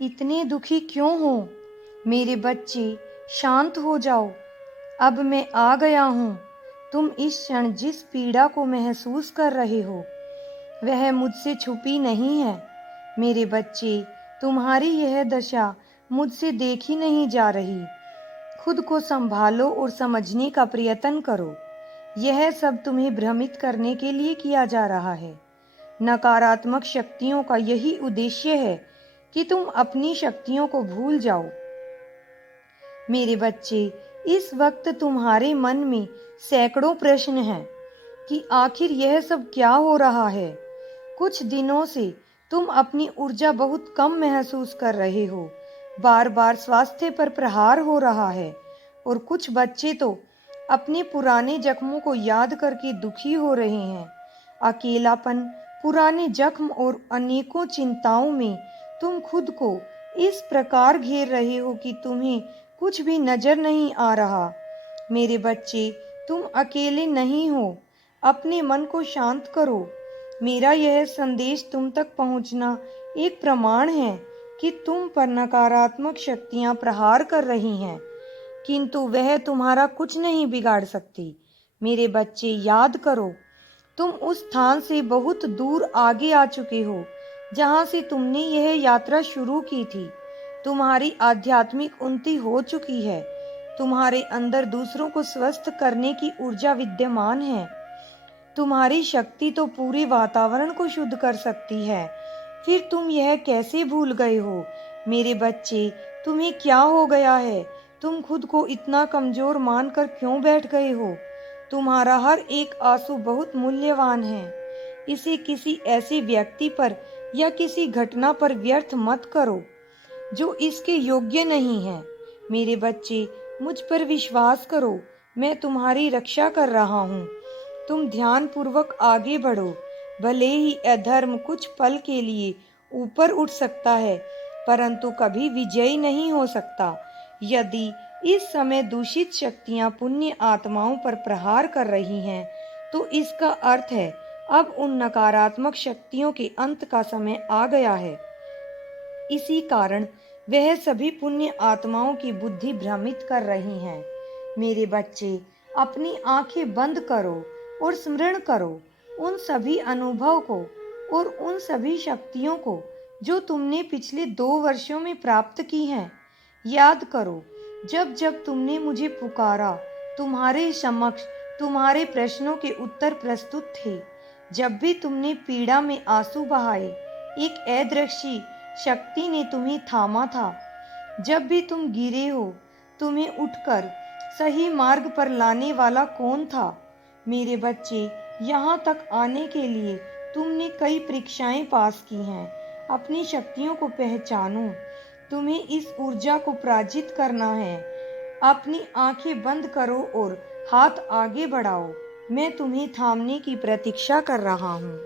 इतने दुखी क्यों हो? मेरे बच्चे, शांत हो जाओ। अब मैं आ गया हूँ। तुम इस क्षण जिस पीड़ा को महसूस कर रहे हो वह मुझसे छुपी नहीं है। मेरे बच्चे, तुम्हारी यह दशा मुझसे देखी नहीं जा रही। खुद को संभालो और समझने का प्रयत्न करो। यह सब तुम्हें भ्रमित करने के लिए किया जा रहा है। नकारात्मक शक्तियों का यही उद्देश्य है कि तुम अपनी शक्तियों को भूल जाओ। मेरे बच्चे, इस वक्त तुम्हारे मन में सैकड़ों प्रश्न हैं कि आखिर यह सब क्या हो रहा है। कुछ दिनों से तुम अपनी ऊर्जा बहुत कम महसूस कर रहे हो। बार बार स्वास्थ्य पर प्रहार हो रहा है और कुछ बच्चे तो अपने पुराने जख्मों को याद करके दुखी हो रहे हैं। अकेलापन, पुराने जख्म और अनेकों चिंताओं में तुम खुद को इस प्रकार घेर रहे हो कि तुम्हें कुछ भी नजर नहीं आ रहा। मेरे बच्चे, तुम अकेले नहीं हो। अपने मन को शांत करो। मेरा यह संदेश तुम तक पहुंचना एक प्रमाण है कि तुम पर नकारात्मक शक्तियां प्रहार कर रही हैं, किंतु वह तुम्हारा कुछ नहीं बिगाड़ सकती। मेरे बच्चे, याद करो, तुम उस स्थान से बहुत दूर आगे आ चुके हो जहां से तुमने यह यात्रा शुरू की थी। तुम्हारी आध्यात्मिक उन्नति हो चुकी है। तुम्हारे अंदर दूसरों को स्वस्थ करने की ऊर्जा विद्यमान है। तुम्हारी शक्ति तो पूरे वातावरण को शुद्ध कर सकती है। फिर तुम यह कैसे भूल गए हो? मेरे बच्चे, तुम्हें क्या हो गया है? तुम खुद को इतना कमजोर मानकर क्यों बैठ गए हो? तुम्हारा हर एक आंसू बहुत मूल्यवान है। इसे किसी ऐसे व्यक्ति पर या किसी घटना पर व्यर्थ मत करो जो इसके योग्य नहीं है। मेरे बच्चे, मुझ पर विश्वास करो, मैं तुम्हारी रक्षा कर रहा हूँ। तुम ध्यान पूर्वक आगे बढ़ो। भले ही अधर्म कुछ पल के लिए ऊपर उठ सकता है, परंतु कभी विजयी नहीं हो सकता। यदि इस समय दूषित शक्तियां पुण्य आत्माओं पर प्रहार कर रही हैं, तो इसका अर्थ है अब उन नकारात्मक शक्तियों के अंत का समय आ गया है। इसी कारण वह सभी पुण्य आत्माओं की बुद्धि भ्रमित कर रही हैं। मेरे बच्चे, अपनी आंखें बंद करो और स्मरण करो उन सभी अनुभव को और उन सभी शक्तियों को जो तुमने पिछले 2 वर्षों में प्राप्त की हैं। याद करो, जब जब तुमने मुझे पुकारा, तुम्हारे समक्ष तुम्हारे प्रश्नों के उत्तर प्रस्तुत थे। जब भी तुमने पीड़ा में आंसू बहाए, एक अदृश्य शक्ति ने तुम्हें थामा था। जब भी तुम गिरे हो, तुम्हें उठकर सही मार्ग पर लाने वाला कौन था? मेरे बच्चे, यहाँ तक आने के लिए तुमने कई परीक्षाएं पास की हैं। अपनी शक्तियों को पहचानो। तुम्हें इस ऊर्जा को पराजित करना है। अपनी आंखें बंद करो और हाथ आगे बढ़ाओ। मैं तुम्हें थामने की प्रतीक्षा कर रहा हूँ।